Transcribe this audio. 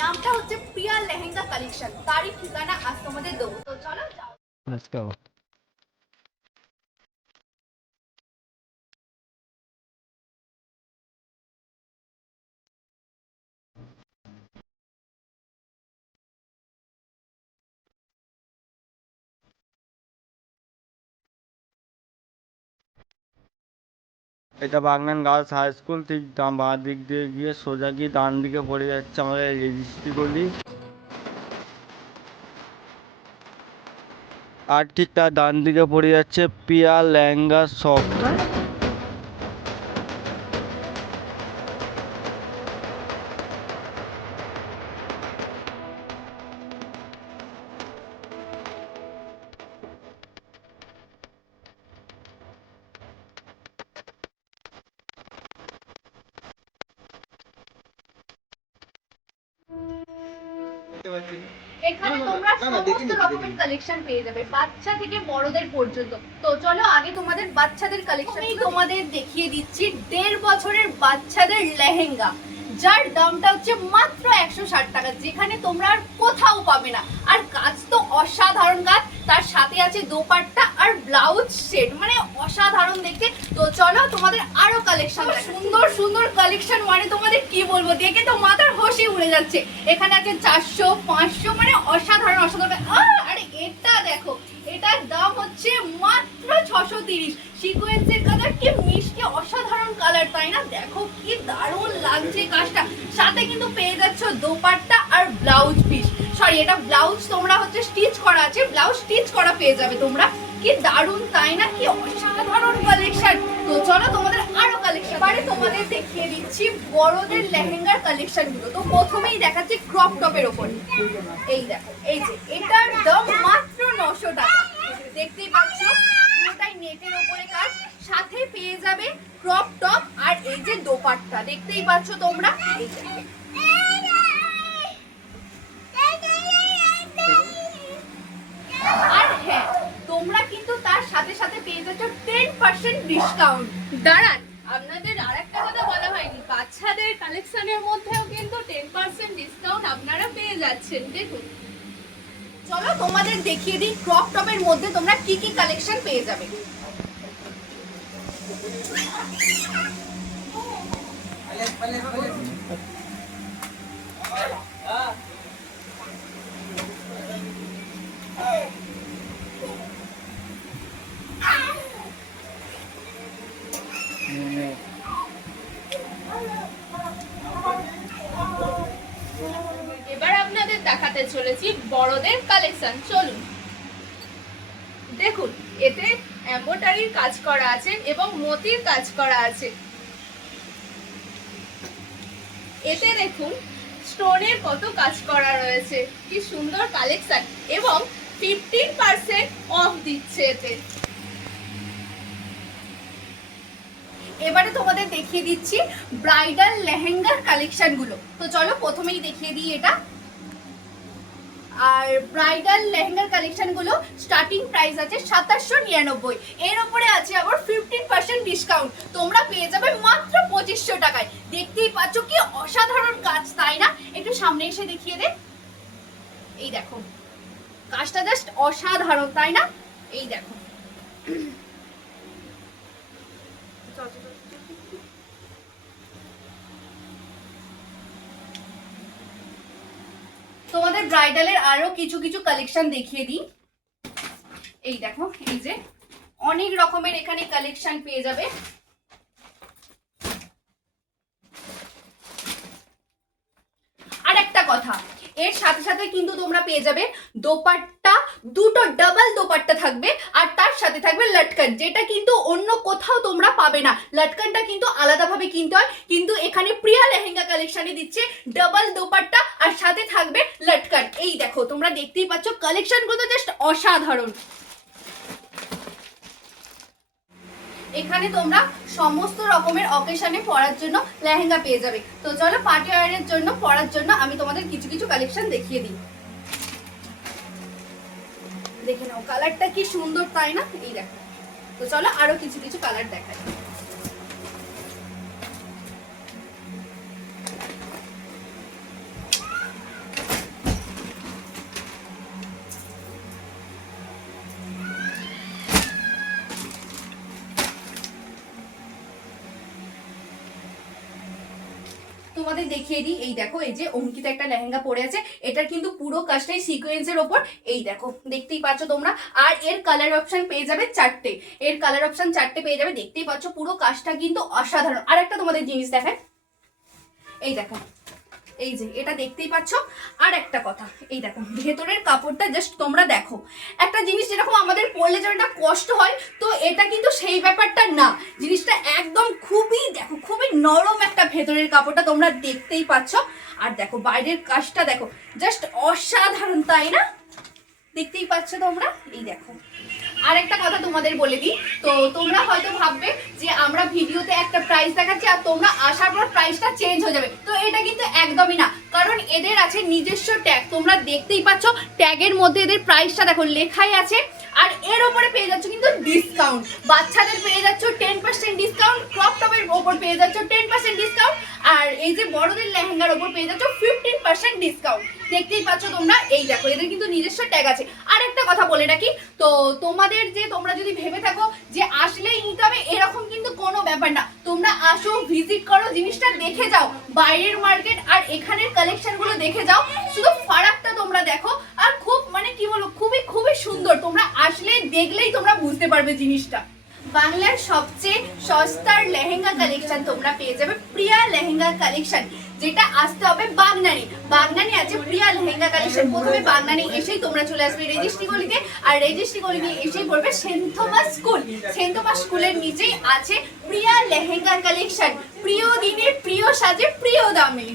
নামটা হচ্ছে প্রিয়া লেহেঙ্গা কালেকশন। তারই ঠিকানা আজ তোমাদের দেবো। তো চলো যাও। এটা বাগনান গার্লস হাই স্কুল, ঠিক বাঁ দিক দিয়ে গিয়ে সোজা গিয়ে ডান দিকে পড়ে যাচ্ছে আমাদের রেজিস্ট্রি গলি। আর ঠিক তার ডান দিকে পড়ে যাচ্ছে পিয়া লেহেঙ্গা শপ এখানে তোমরা সমস্ত রকমের কালেকশন পেয়ে যাবে বাচ্চা থেকে বড়দের পর্যন্ত। তো চলো আগে তোমাদের বাচ্চাদের কালেকশন তোমাদের দেখিয়ে দিচ্ছি দেড় বছরের বাচ্চাদের লেহেঙ্গা। যার দামটা হচ্ছে মাত্র একশো ষাট টাকা, যেখানে তোমরা আর কোথাও পাবে না। আর কাজ তো অসাধারণ কাজ, তার সাথে আছে দোপাট্টা আর ব্লাউজ সেট মানে অসাধারণ দেখতে। তো চলো তোমাদের আরও কালেকশন সুন্দর সুন্দর কালেকশন মানে তোমাদের কি বলব, দেখে তো মাথার হোসে উড়ে যাচ্ছে। এখানে আছে চারশো, পাঁচশো মানে অসাধারণ অসাধারণ। আরে এটা দেখো এটার দাম হচ্ছে মাত্র ছশো তিরিশ। সিকোয়েন্সের কালার কি মিষ্টি, অসাধারণ কালার তাই না? দেখো কি দারুণ লাগছে কাজটা। সাথে কিন্তু পেয়ে যাচ্ছ দোপাট্টা আর ব্লাউজ পিস সরি এটা ব্লাউজ তোমরা হচ্ছে স্টিচ করা আছে ব্লাউজ স্টিচ করা পেয়ে যাবে তোমরা। কি দারুণ, তাই না? কি অসাধারণ কালেকশন তো চলো তোমাদের আরও কালেকশন এবারে তোমাদের দেখিয়ে দিচ্ছি বড়দের লেহেঙ্গার কালেকশনগুলো। তো প্রথমেই দেখাচ্ছি ক্রপ টপের ওপর। এই দেখো, এই যে, এটার দাম মাত্র নশো টাকা। নেটের ওপরে কাজ সাথে পেয়ে যাবে ক্রপ টপ আর এই যে দোপাট্টা। দেখতেই পাচ্ছ তোমরা? আর হ্যাঁ তোমরা কিন্তু তার সাথে সাথে পেয়ে যাচ্ছ টেন পার্সেন্ট ডিসকাউন্ট দাঁড়ান। আপনাদের আর একটা কথা বলা হয়নি। বাচ্চাদের কালেকশনের মধ্যেও কিন্তু টেন পার্সেন্ট ডিসকাউন্ট আপনারা পেয়ে যাচ্ছেন। দেখুন চলো তোমাদের দেখিয়ে দিই ক্রপ টপের মধ্যে তোমরা কি কি কালেকশন পেয়ে যাবে। এবার আপনাদের দেখাতে চলেছি বড়দের কালেকশন চলুন। দেখুন, এতে এম্বোটারির কাজ করা আছে এবং মতির কাজ করা আছে। এতে দেখুন স্টোনের কত কাজ করা রয়েছে। কি সুন্দর কালেকশন এবং ফিফটিন পার্সেন্ট অফ দিচ্ছে এতে। এবারে তোমাদের দেখিয়ে দিচ্ছি ব্রাইডাল লেহেঙ্গার কালেকশনগুলো। তো চলো প্রথমেই দেখিয়ে দিই এটা। আর ব্রাইডাল লেহেঙ্গার কালেকশনগুলো স্টার্টিং প্রাইস আছে সাতাশশো নিরানব্বই। এর উপরে আছে আবার ফিফটিন পার্সেন্ট ডিসকাউন্ট তোমরা পেয়ে যাবে মাত্র পঁচিশশো টাকায়। দেখতেই পাচ্ছ কি অসাধারণ কাজ, তাই না? একটু সামনে এসে দেখিয়ে দে। এই দেখো। কাজটা জাস্ট অসাধারণ, তাই না? এই দেখো তোমাদের ব্রাইডালের আরও কিছু কিছু কালেকশন দেখিয়ে দিই। এই দেখো, এই যে অনেক রকমের এখানে কালেকশন পেয়ে যাবে। আর একটা কথা, এর সাথে সাথে কিন্তু তোমরা পেয়ে যাবে দোপাট্টা দুটো ডাবল দোপাট্টা থাকবে আর তার সাথে থাকবে লটকান, যেটা কিন্তু অন্য কোথাও তোমরা পাবে না। লটকানটা কিন্তু আলাদাভাবে কিনতে হয়, কিন্তু এখানে প্রিয়া লেহেঙ্গা কালেকশনে দিচ্ছে ডাবল দোপাট্টা আর সাথে থাকবে লটকান। এই দেখো, তোমরা দেখতেই পাচ্ছ কালেকশনগুলো জাস্ট অসাধারণ। এখানে তোমরা সমস্ত রকমের অকেশনে পরার জন্য লেহেঙ্গা পেয়ে যাবে। তো চলো পার্টি ওয়ারের জন্য, পরার জন্য আমি তোমাদের কিছু কিছু কালেকশন দেখিয়ে দিই। দেখে নাও। কালারটা কি সুন্দর, তাই না? এই দেখো। তো চলো আরও কিছু কিছু কালার দেখাই। তোমাদের দেখিয়ে দিই। এই দেখো, এই যে অঙ্কিতা একটা লেহেঙ্গা পরে আছে, এটার কিন্তু পুরো কাজটাই সিকোয়েন্সের ওপর। এই দেখো, দেখতেই পাচ্ছ তোমরা। আর এর কালার অপশন পেয়ে যাবে চারটে। এর কালার অপশন চারটে পেয়ে যাবে। দেখতেই পাচ্ছ পুরো কাজটা কিন্তু অসাধারণ। আর একটা তোমাদের জিনিস দেখায় এই দেখো এই যে, এটা দেখতেই পাচ্ছ। আর একটা কথা, এই দেখো, ভেতরের কাপড়টা জাস্ট তোমরা দেখো। একটা জিনিস যেরকম আমাদের পরলে যেন একটা কষ্ট হয়, তো এটা কিন্তু সেই ব্যাপারটা না। জিনিসটা একদম খুবই, দেখো, খুবই নরম একটা ভেতরের কাপড়টা তোমরা দেখতেই পাচ্ছ। আর দেখো, বাইরের কাজটা দেখো জাস্ট অসাধারণ, তাই না? দেখতেই পাচ্ছ তোমরা? এই দেখো। আর একটা কথা তোমাদের বলে দিই। তো তোমরা হয়তো ভাববে যে আমরা ভিডিওতে একটা প্রাইস দেখাচ্ছি আর তোমরা আসার পর প্রাইসটা চেঞ্জ হয়ে যাবে। তো এটা কিন্তু একদমই না। কারণ এদের আছে নিজস্ব ট্যাগ তোমরা দেখতেই পাচ্ছ ট্যাগের মধ্যে এদের প্রাইসটা দেখো লেখাই আছে। আর এর ওপরে পেয়ে যাচ্ছ কিন্তু ডিসকাউন্ট বাচ্চাদের পেয়ে যাচ্ছ টেন পার্সেন্ট ডিসকাউন্ট ক্রপ টপের ওপর পেয়ে যাচ্ছ টেন পার্সেন্ট ডিসকাউন্ট আর এই যে বড়দের লেহেঙ্গার ওপর পেয়ে যাচ্ছ ফিফটিন পার্সেন্ট ডিসকাউন্ট দেখতেই পাচ্ছ তোমরা, এই দেখো, এদের কিন্তু নিজস্ব ট্যাগ আছে। আর একটা কথা বলে রাখি, তো তোমাদের যে তোমরা যদি ভেবে থাকো যে আসলেই নিতে হবে, এরকম কিন্তু কোনো ব্যাপার না। তোমরা আসো ভিজিট করো, জিনিসটা দেখে যাও, বাইরের মার্কেট আর এখানের কালেকশনগুলো দেখে যাও। শুধু ফারাকটা তোমরা দেখো, আর খুব মানে কি বলব, খুবই খুবই সুন্দর। তোমরা আসলে দেখলেই তোমরা বুঝতে পারবে জিনিসটা। বাংলার সবচেয়ে সস্তার লেহেঙ্গা কালেকশন তোমরা পেয়ে যাবে প্রিয়া লেহেঙ্গা কালেকশন যেটা আসতে হবে বাগনানি। বাগনানি আছে প্রিয়া লেহেঙ্গা কালেকশন প্রথমে বাগনানি এসেই তোমরা চলে আসবে রেজিস্ট্রি গলিতে আর রেজিস্ট্রি গলিতে এসেই পড়বে Saint Thomas school. Saint Thomas স্কুলের নিচেই আছে প্রিয়া লেহেঙ্গা কালেকশন প্রিয় দিনের প্রিয় সাজে প্রিয় দামে।